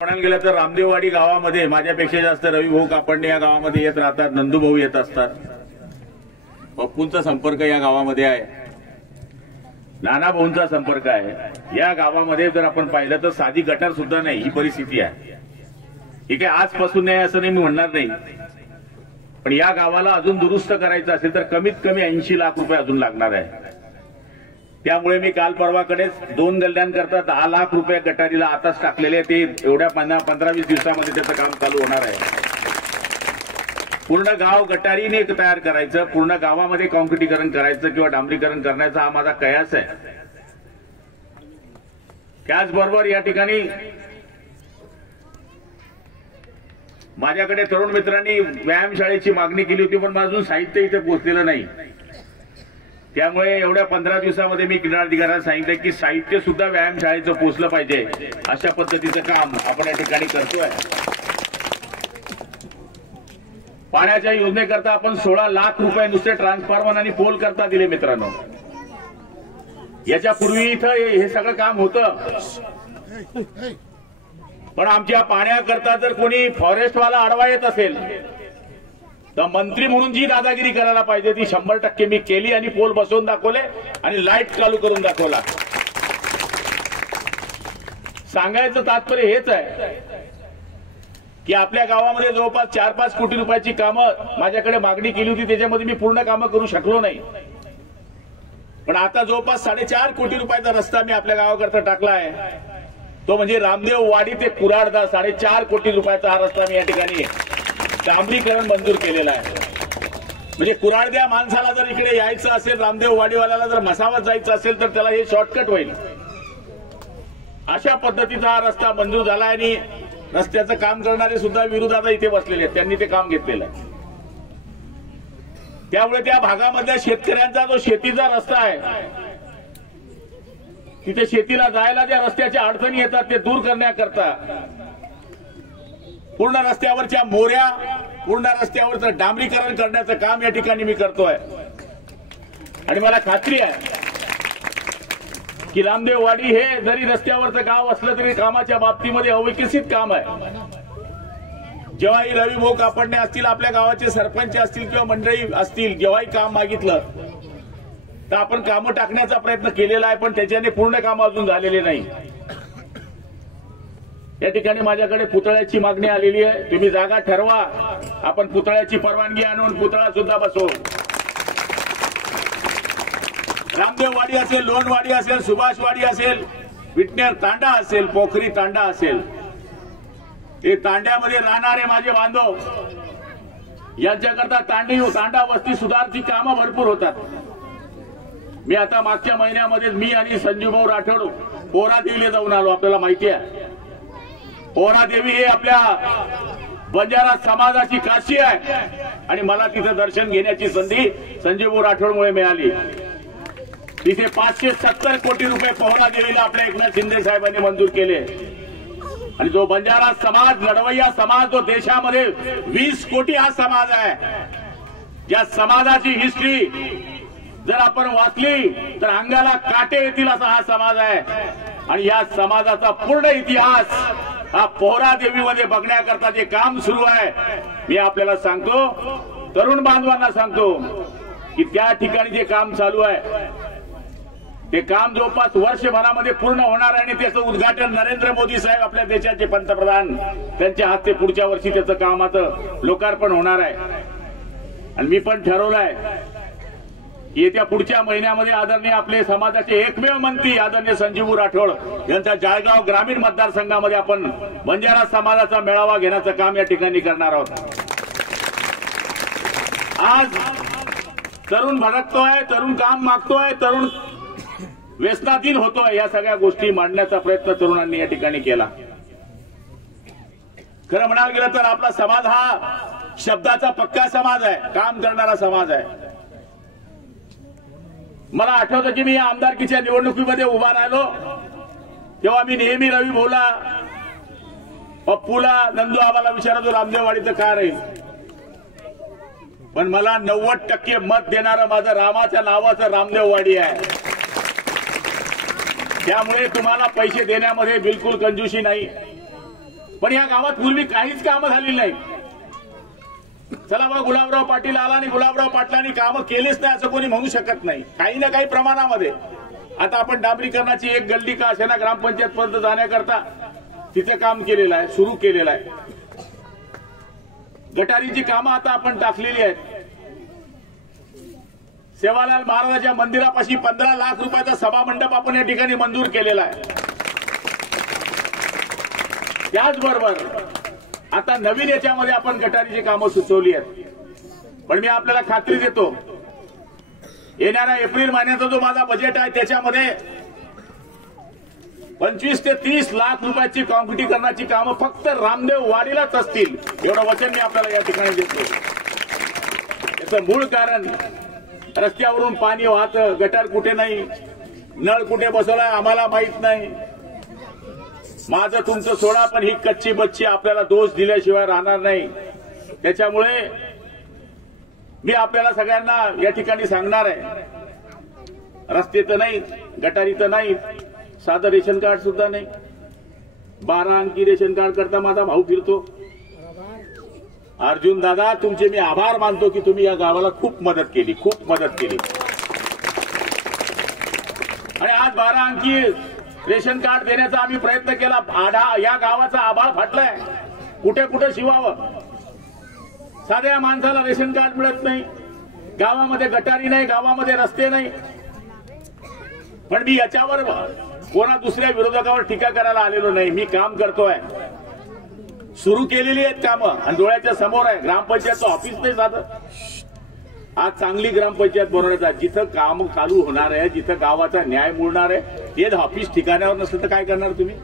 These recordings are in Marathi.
म्हणायला गेलं तर रामदेववाडी गावामध्ये माझ्यापेक्षा जास्त रविभाऊ कापडणे या गावामध्ये येत राहतात, नंदूभाऊ येत असतात, पप्पूंचा संपर्क या गावामध्ये आहे, नानाभाऊंचा संपर्क आहे। या गावामध्ये जर आपण पाहिलं तर साधी गटार सुद्धा नाही ही परिस्थिती आहे। ठीक आहे, आजपासून नाही असं नाही मी म्हणणार नाही, पण या गावाला अजून दुरुस्त करायचं असेल तर कमीत कमी 80 लाख रुपये अजून लागणार आहे। त्यामुळे मी काल परवाकडेच 2 गल्ल्यांकरता 10 लाख रुपये गटारीला आताच टाकलेले, ते एवढ्या 15-20 दिवसामध्ये त्याचं काम चालू होणार आहे। पूर्ण गाव गटारीने तयार करायचं, पूर्ण गावामध्ये काँक्रिटीकरण करायचं किंवा डांबरीकरण करण्याचा हा माझा कयास आहे। त्याचबरोबर या ठिकाणी माझ्याकडे तरुण मित्रांनी व्यायामशाळेची मागणी केली होती, पण अजून साहित्य इथे पोहोचलेलं नाही। त्यामुळे एवढ्या 15 दिवसामध्ये मी जिल्हाधिकाऱ्यांना सांगितलं की साहित्य सुद्धा व्यायामशाळेचं पोहोचलं पाहिजे, अशा पद्धतीचं काम आपण या ठिकाणी करतोय। पाण्याच्या योजनेकरता आपण 16 लाख रुपये नुसते ट्रान्सफॉर्मर आणि पोल करता दिले मित्रांनो। याच्या पूर्वी इथं हे सगळं काम होतं, पण आमच्या पाण्याकरता जर कोणी फॉरेस्टवाला आडवा येत असेल तर मंत्री म्हणून जी दादागिरी करायला पाहिजे ती 100% मी केली आणि पोल बसवून दाखवले आणि लाईट चालू करून दाखवला। सांगायचं तात्पर्य हेच आहे की आपल्या गावामध्ये जवळपास 4-5 कोटी रुपयाची कामं माझ्याकडे मागणी केली होती, त्याच्यामध्ये मी पूर्ण कामं करू शकलो नाही, पण आता जवळपास 4.5 कोटी रुपयाचा रस्ता मी आपल्या गावाकरता टाकला आहे। तो म्हणजे रामदेववाडी ते कुराडदा 4.5 कोटी रुपयाचा हा रस्ता मी या ठिकाणी डांबरीकरण मंजूर केलेला आहे। म्हणजे कुराडद्या माणसाला जर इकडे यायचं असेल, रामदेववाडीवाल्याला जर मसावत जायचं असेल तर त्याला हे शॉर्टकट होईल, अशा पद्धतीचा हा रस्ता मंजूर झाला आणि रस्त्याचं काम करणारे सुद्धा विरोधात इथे बसलेले आहेत, त्यांनी ते काम घेतलेलं आहे। त्यामुळे त्या भागामधल्या शेतकऱ्यांचा जो शेतीचा रस्ता आहे, तिथे शेतीला जायला ज्या रस्त्याच्या अडचणी येतात ते दूर करण्याकरता पूर्ण रस्त्यावरच्या मोऱ्या, पूर्ण रस्त्यावरचं डांबरीकरण करण्याचं काम या ठिकाणी मी करतोय। आणि मला खात्री आहे की रामदेववाडी हे जरी रस्त्यावरचं गाव असलं तरी कामाच्या बाबतीमध्ये अविकसित काम आहे। जेव्हाही रविभाऊ कापडणे असतील, आपल्या गावाचे सरपंच असतील किंवा मंडळी असतील, जेव्हाही काम मागितलं तर आपण कामं टाकण्याचा प्रयत्न केलेला आहे, पण त्याच्याने पूर्ण काम अजून झालेले नाही। या ठिकाणी माझ्याकडे पुतळ्याची मागणी आलेली आहे, तुम्ही जागा ठरवा, आपण पुतळ्याची परवानगी आणून पुतळा सुद्धा बसवू। रामदेववाडी असेल, लोणवाडी असेल, सुभाषवाडी असेल, विटनेर तांडा असेल, पोखरी तांडा असेल, हे तांड्यामध्ये राहणारे माझे बांधव, यांच्याकरता तांडा वस्ती सुधारची कामं भरपूर होतात। मी आता मागच्या महिन्यामध्ये मी आणि संजीवभाऊ राठोड पोहरादेवीला जाऊन आलो, आपल्याला माहिती आहे पोहरादेवी हे आपल्या बंजारा समाजाची काशी आहे आणि मला तिथं दर्शन घेण्याची संधी संजीवभाऊ राठोडमुळे मिळाली। तिथे 570 कोटी रुपये पोहरादेवीला आपल्या एकनाथ शिंदे साहेबांनी मंजूर केले आणि जो बंजारा समाज, लढवय्या समाज, जो देशामध्ये 20 कोटी हा समाज आहे, या समाजाची हिस्ट्री जर आपण वाचली तर अंगाला काटे येतील असा हा समाज आहे। आणि या समाजाचा पूर्ण इतिहास हा पोहरादेवीमध्ये बघण्याकरता जे काम सुरू आहे, मी आपल्याला सांगतो, तरुण बांधवांना सांगतो की त्या ठिकाणी जे काम चालू आहे ते काम जवळपास वर्षभरामध्ये पूर्ण होणार आहे आणि त्याचं उद्घाटन नरेंद्र मोदी साहेब, आपल्या देशाचे पंतप्रधान, त्यांच्या हस्ते पुढच्या वर्षी त्याचं कामाचं लोकार्पण होणार आहे। आणि मी पण ठरवलंय येत्या पुढच्या महिन्यामध्ये आदरणीय आपले समाजाचे एकमेव मंत्री आदरणीय संजीवभाऊ राठोड यांच्या जळगाव ग्रामीण मतदारसंघामध्ये आपण बंजारा समाजाचा मेळावा घेण्याचं काम या ठिकाणी करणार आहोत। आज तरुण भडकतोय, तरुण काम मागतोय, तरुण व्यसनाधीन होतोय, या सगळ्या गोष्टी मांडण्याचा प्रयत्न तरुणांनी या ठिकाणी केला। खरं म्हणायला गेलं तर आपला समाज हा शब्दाचा पक्का समाज आहे, काम करणारा समाज आहे। मला आठवतं की मी या आमदारकीच्या निवडणुकीमध्ये उभा राहिलो तेव्हा मी नेहमी रविभाऊला, पप्पूला, नंदू आबाला विचारतो रामदेववाडीचं काय राहील, पण मला 90% मत देणारं माझं रामाच्या नावाचं रामदेववाडी आहे। त्यामुळे तुम्हाला पैसे देण्यामध्ये बिलकुल कंजूसी नाही। पण या गावात पूर्वी काहीच कामं झालेली नाही. चला बा गुलाबराव पाटील आला आणि गुलाबराव पाटलांनी कामं केलीच नाही असं कोणी म्हणू शकत नाही. काही ना काही प्रमाणामध्ये आता आपण डांबरीकरणाची एक गल्ली का असेना ग्रामपंचायत पर्यंत जाण्याकरता तिथे काम केलेलं आहे, सुरू केलेलं आहे. गटारीची कामं आता आपण टाकलेली आहेत. सेवालाल महाराजांच्या मंदिरापाशी 15 लाख रुपयाचा सभा मंडप आपण या ठिकाणी मंजूर केलेला आहे. त्याचबरोबर आता नवीन याच्यामध्ये आपण गटारीची कामं सुचवली आहेत. पण मी आपल्याला खात्री देतो येणाऱ्या एप्रिल महिन्याचा जो माझा बजेट आहे त्याच्यामध्ये 25 ते 30 लाख रुपयाची काँक्रिटीकरणाची कामं फक्त रामदेव वाडीलाच असतील एवढं वचन मी आपल्याला या ठिकाणी देतो. याचं मूळ कारण रस्त्यावरून पाणी वाहतं, गटार कुठे नाही, नळ कुठे बसवलाय आम्हाला माहित नाही. माझं तुमचं सोडा पण ही कच्ची बच्ची आपल्याला दोष दिल्याशिवाय राहणार नाही. त्याच्यामुळे मी आपल्याला सगळ्यांना या ठिकाणी सांगणार आहे, रस्ते तर नाही, गटारी तर नाही, साधं रेशन कार्ड सुद्धा नाही. 12 अंकी रेशन कार्ड करता माझा भाऊ फिरतो. अर्जुन दादा तुमचे मी आभार मानतो की तुम्ही या गावाला खूप मदत केली, खूप मदत केली. आणि आज 12 अंकी रेशन कार्ड देण्याचा आम्ही प्रयत्न केला. या गावाचा आभाळ फाटलाय. कुठे कुठे शिवावं. साध्या माणसाला रेशन कार्ड मिळत नाही, गावामध्ये गटारी नाही, गावामध्ये रस्ते नाही. पण मी याच्यावर कोणा दुसऱ्या विरोधकावर टीका करायला आलेलो नाही. मी काम करतोय, सुरू केलेली आहेत कामं आणि डोळ्याच्या समोर आहे. ग्रामपंचायतचं ऑफिस नाही साधं. आज चांगली ग्रामपंचायत बनवण्याचा जिथं काम चालू होणार आहे, जिथं गावाचा न्याय मिळणार आहे, हे ऑफिस ठिकाणावर नसलं तर काय करणार तुम्ही.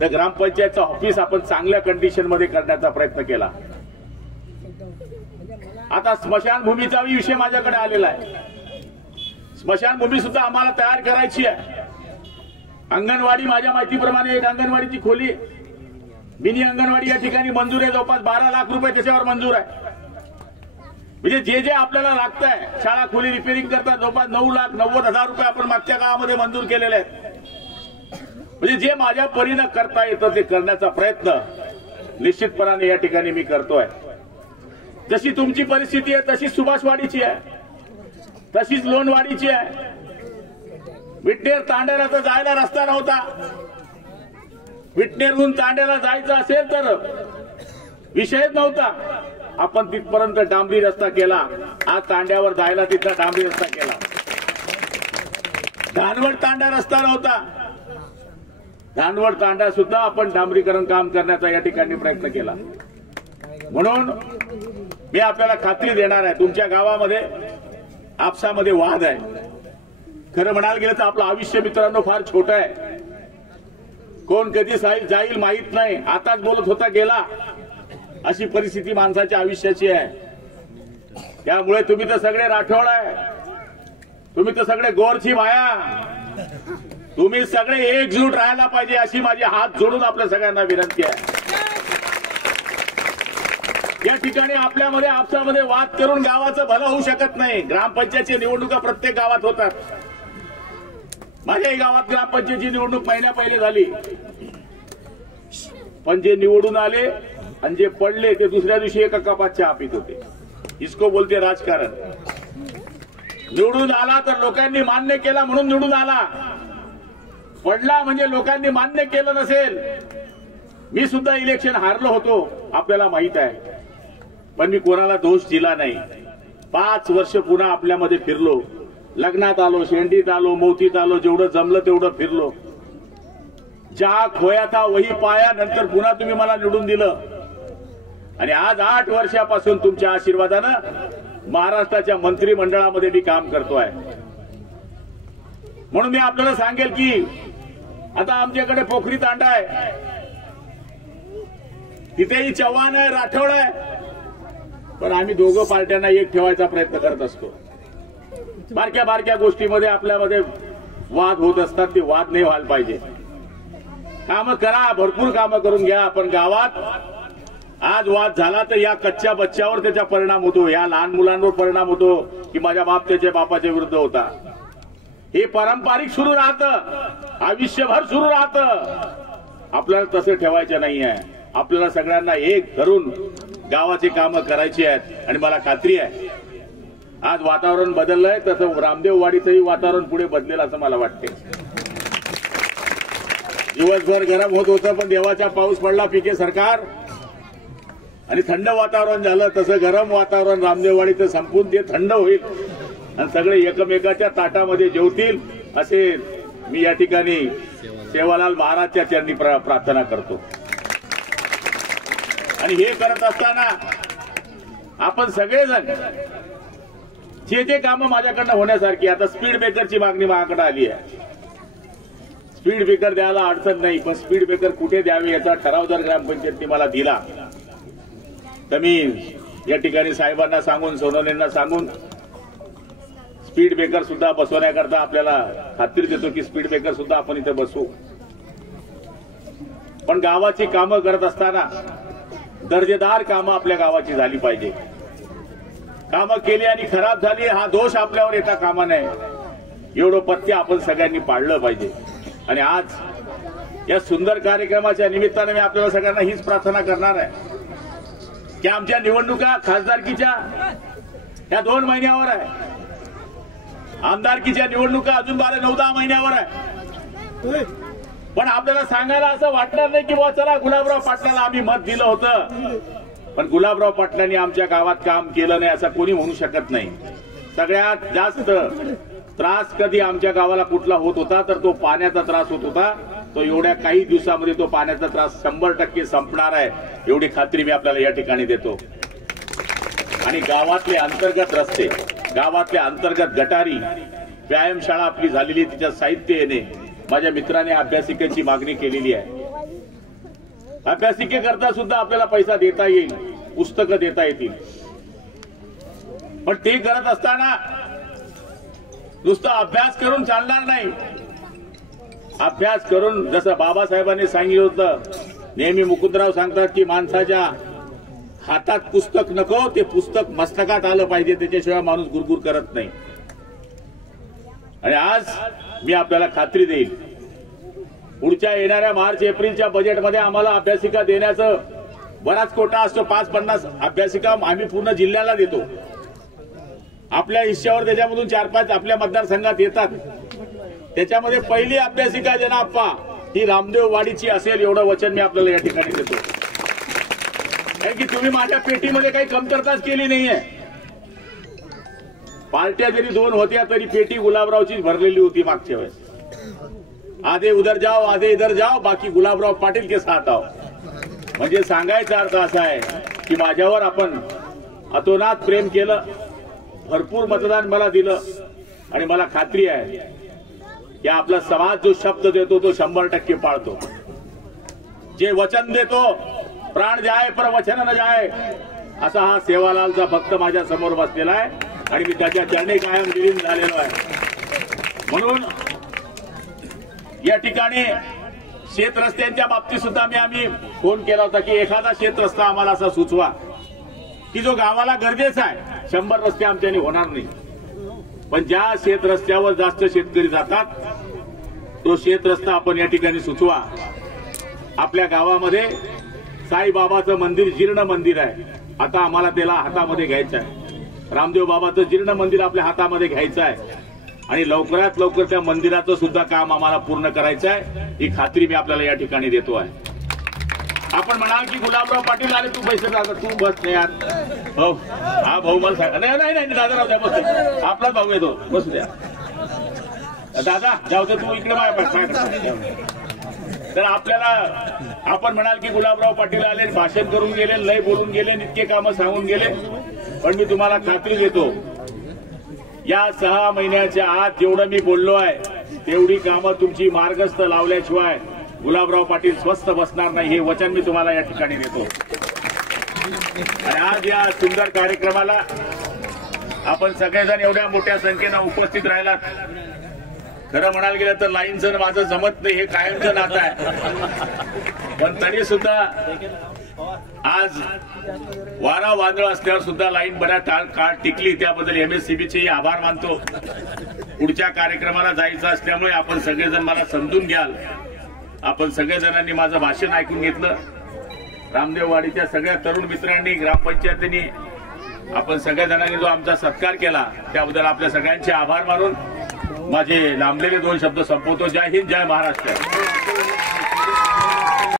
तर ग्रामपंचायतचं ऑफिस आपण चांगल्या कंडिशनमध्ये करण्याचा प्रयत्न केला. आता स्मशानभूमीचा विषय माझ्याकडे आलेला आहे. स्मशानभूमी सुद्धा आम्हाला तयार करायची आहे. अंगणवाडी माझ्या माहितीप्रमाणे एक अंगणवाडीची खोली मिनी अंगणवाडी या ठिकाणी मंजूर आहे. जवळपास 12 लाख रुपये त्याच्यावर मंजूर आहे. म्हणजे जे जे आपल्याला लागत आहे, शाळा खोली रिपेअरिंग करता जवळपास 9,90,000 रुपये आपण मागच्या काळामध्ये मंजूर केलेले आहेत. म्हणजे जे माझ्या परीनं करता येतं ते करण्याचा प्रयत्न निश्चितपणाने या ठिकाणी मी करतोय. जशी तुमची परिस्थिती आहे तशी सुभाषवाडीची आहे, तशीच लोणवाडीची आहे. विटनेर तांड्याला तर जायला रस्ता नव्हता. विटनेरहून तांड्याला जायचं असेल तर विषयच नव्हता. आपण तिथपर्यंत डांबरी रस्ता केला. आज तांड्यावर जायला तिथला डांबरी रस्ता केला. धानवड तांडा रस्ता नव्हता. धानवड तांडा सुद्धा आपण डांबरीकरण काम करण्याचा या ठिकाणी प्रयत्न केला. म्हणून मी आपल्याला खात्री देणार आहे, तुमच्या गावामध्ये आपसामध्ये वाद आहे. खरं म्हणायला गेलं तर आपलं आयुष्य मित्रांनो फार छोटं आहे. कोण कधी जाईल माहित नाही. आताच बोलत होता गेला, अशी परिस्थिती माणसाच्या आयुष्याची आहे. त्यामुळे तुम्ही तर सगळे राठोड आहे, तुम्ही तर सगळे गोरची माया, तुम्ही सगळे एकजूट राहायला पाहिजे अशी माझी हात जोडून आपल्या सगळ्यांना विनंती आहे. या ठिकाणी आपल्यामध्ये आपसामध्ये वाद करून गावाचं भलं होऊ शकत नाही. ग्रामपंचायतची निवडणुका प्रत्येक गावात होतात. माझ्याही गावात ग्रामपंचायतची निवडणूक महिन्या पहिले झाली. पण जे निवडून आले आणि जे पडले ते दुसऱ्या दिवशी एका कपात चहा पित होते. इसको बोलते राजकारण. निवडून आला तर लोकांनी मान्य केला म्हणून निवडून आला. पडला म्हणजे लोकांनी मान्य केलं नसेल. मी सुद्धा इलेक्शन हारलो होतो, आपल्याला माहित आहे. पण मी कोणाला दोष दिला नाही. 5 वर्ष पुन्हा आपल्यामध्ये फिरलो. लग्नात आलो, शेंडीत आलो, मोतीत आलो, जेवढं जमलं तेवढं फिरलो. ज्या खोयाचा वही पाया, नंतर पुन्हा तुम्ही मला निवडून दिलं. आणि आज 8 वर्षापासून तुमच्या आशीर्वादानं महाराष्ट्राच्या मंत्रिमंडळामध्ये मी काम करतोय. म्हणून मी आपल्याला सांगेल की आता आमच्याकडे पोखरी तांडा आहे, तिथेही चव्हाण आहे, राठोड आहे. पण आम्ही दोघं पार्ट्यांना एक ठेवायचा प्रयत्न करत असतो. बारक्या बारक्या गोष्टीमध्ये आपल्यामध्ये वाद होत असतात, ते वाद नाही व्हायला पाहिजे. कामं करा, भरपूर कामं करून घ्या. पण गावात आज वाद झाला तर या कच्च्या बच्च्यावर त्याचा परिणाम होतो, या लहान मुलांवर परिणाम होतो की माझ्या बाप त्याच्या बापाच्या विरुद्ध होता. हे पारंपरिक सुरू राहतं, आयुष्यभर सुरू राहतं. आपल्याला तसं ठेवायचं नाही आहे. आपल्याला सगळ्यांना एक धरून गावाची कामं करायची आहेत. आणि मला खात्री आहे आज वातावरण बदललंय तसं रामदेववाडीचंही वातावरण पुढे बदलेल असं मला वाटते. दिवसभर गरम होत होतं पण देवाचा पाऊस पडला पिके सरकार आणि थंड वातावरण झालं. तसं गरम वातावरण रामदेववाडीचं संपून ते थंड होईल आणि सगळे एकमेकाच्या ताटामध्ये जेवतील असे मी या ठिकाणी सेवालाल महाराजच्या चरणी प्रार्थना करतो. आणि हे करत असताना आपण सगळेजण जे जे कामं माझ्याकडनं होण्यासारखी, आता स्पीड ब्रेकरची मागणी माझ्याकडे आली आहे. स्पीड ब्रेकर द्यायला अडचण नाही, पण स्पीड ब्रेकर कुठे द्यावे याचा ठराव जर ग्रामपंचायतने मला दिला तर मी या ठिकाणी साहेबांना सांगून सोनवणेंना सांगून स्पीड ब्रेकर सुद्धा बसवण्याकरता आपल्याला खात्री देतो की स्पीड ब्रेकर सुद्धा आपण इथे बसवू. पण गावाची कामं करत असताना दर्जेदार कामं आपल्या गावाची झाली पाहिजे. कामं केली आणि खराब झाली हा दोष आपल्यावर येता कामा नये, एवढं पथ्य आपण सगळ्यांनी पाळलं पाहिजे. आणि आज या सुंदर कार्यक्रमाच्या निमित्ताने मी आपल्याला सगळ्यांना हीच प्रार्थना करणार आहे की आमच्या निवडणुका खासदारकीच्या या 2 महिन्यावर आहे, आमदारकीच्या निवडणुका अजून 9-10 महिन्यावर आहे. पण आपल्याला सांगायला असं वाटणार नाही की बुवा चला गुलाबराव पाटलाला आम्ही मत दिलं होतं पण गुलाबराव पाटलांनी आमच्या गावात काम केलं नाही असं कोणी म्हणू शकत नाही. सगळ्यात जास्त त्रास कधी आमच्या गावाला कुठला होत होता तर तो पाण्याचा त्रास होत होता. तो एवढ्या काही दिवसामध्ये तो पाण्याचा त्रास 100% संपणार आहे एवढी खात्री मी आपल्याला या ठिकाणी देतो. आणि गावातले अंतर्गत रस्ते, गावातले अंतर्गत गटारी, व्यायामशाळा आपली झालेली तिच्यात साहित्य येणे, माझ्या मित्राने अभ्यासिकेची मागणी केलेली आहे. अभ्यासिकेकरता सुद्धा आपल्याला पैसा देता येईल, पुस्तकं देता येतील. पण ते करत असताना नुसतं अभ्यास करून चालणार नाही. अभ्यास करून जसं बाबासाहेबांनी सांगितलं होतं, नेहमी मुकुंदराव सांगतात की माणसाच्या हातात पुस्तक नको, ते पुस्तक मस्तकात आलं पाहिजे, त्याच्याशिवाय माणूस गुरगुर करत नाही. आणि आज मी आपल्याला खात्री देईल पुढच्या येणाऱ्या मार्च-एप्रिलच्या बजेटमध्ये आम्हाला अभ्यासिका देण्याचं बराच कोटा असतो. 5-50 अभ्यासिका आम्ही पूर्ण जिल्ह्याला देतो. आपल्या हिश्श्यावर त्याच्यामधून 4-5 आपल्या मतदारसंघात येतात. त्याच्यामध्ये पहिली अभ्यासिका जनाप्पा ही रामदेववाडीची असेल एवढं वचन मी आपल्याला या ठिकाणी देतो. कारण की तुम्ही माझ्या पेटीमध्ये काही कमतरताच केली नाहीये. पार्ट्या जरी 2 होत्या तरी पेटी गुलाबरावचीच भरलेली होती मागच्या वेळेस. आधे उधर जाओ आधे इधर जाओ बाकी गुलाबराव पाटील के साथ आओ. म्हणजे सांगायचा अर्थ असा आहे की माझ्यावर आपण अतोनात प्रेम केलं, भरपूर मतदान मला दिलं आणि मला खात्री आहे की आपला समाज जो शब्द देतो तो 100% पाळतो. जे वचन देतो प्राण जाय पर वचन न जाय असा हा सेवालालचा भक्त माझ्या समोर बसलेला आहे आणि मी त्याच्या चरणी कायम विलीन झालेलो आहे. म्हणून या ठिकाणी शेत रस्त्यांच्या बाबतीत सुद्धा आम्ही फोन केला होता की एखादा शेत रस्ता आम्हाला असा सुचवा की जो गावाला गरजेचा आहे. 100 रस्ते आमच्याने होणार नाही, पण ज्या शेत रस्त्यावर जास्त शेतकरी जातात तो शेत रस्ता आपण या ठिकाणी सुचवा. आपल्या गावामध्ये साईबाबाचं मंदिर जीर्ण मंदिर आहे, आता आम्हाला त्याला हातामध्ये घ्यायचं आहे. रामदेव बाबाचं जीर्ण मंदिर आपल्या हातामध्ये घ्यायचं आहे आणि लवकरात लवकर त्या मंदिराचं सुद्धा काम आम्हाला पूर्ण करायचं आहे ही खात्री मी आपल्याला या ठिकाणी देतो आहे. आपण म्हणाल की गुलाबराव पाटील आले तू पैसे दादा तू बस नाही यार. हो हा भाऊ मला सांगा. नाही नाही दादा द्या बस, आपलाच भाऊ येतो बसू द्या. दादा जाऊ दे तू इकडे माझ्या. तर आपल्याला आपण म्हणाल की गुलाबराव पाटील आले भाषण करून गेले, लय बोलून गेले, इतके कामं सांगून गेले, पण मी तुम्हाला खात्री देतो या 6 महिन्याच्या आत जेवढं मी बोललो आहे तेवढी कामं तुमची मार्गस्थ लावल्याशिवाय गुलाबराव पाटील स्वस्थ बसणार नाही हे वचन मी तुम्हाला या ठिकाणी देतो. आणि आज या सुंदर कार्यक्रमाला आपण सगळेजण एवढ्या मोठ्या संख्येनं उपस्थित राहिलात. खरं म्हणायला गेलं तर लाईनचं माझं जमत नाही, हे कायमचं नातं आहे. पण तरी सुद्धा आज वारा वादळ असल्यावर सुद्धा लाईन बऱ्याच काळ टिकली, त्याबद्दल MSCBचे आभार मानतो. पुढच्या कार्यक्रमाला जायचं असल्यामुळे आपण सगळेजण मला समजून घ्याल आपण सगळ्या माझं भाषण ऐकून घेतलं. रामदेववाडीच्या सगळ्या तरुण मित्रांनी, ग्रामपंचायतींनी, आपण सगळ्या जणांनी जो आमचा सत्कार केला त्याबद्दल आपल्या सगळ्यांचे आभार मानून माझे लांबलेले 2 शब्द संपवतो. जय हिंद, जय महाराष्ट्र.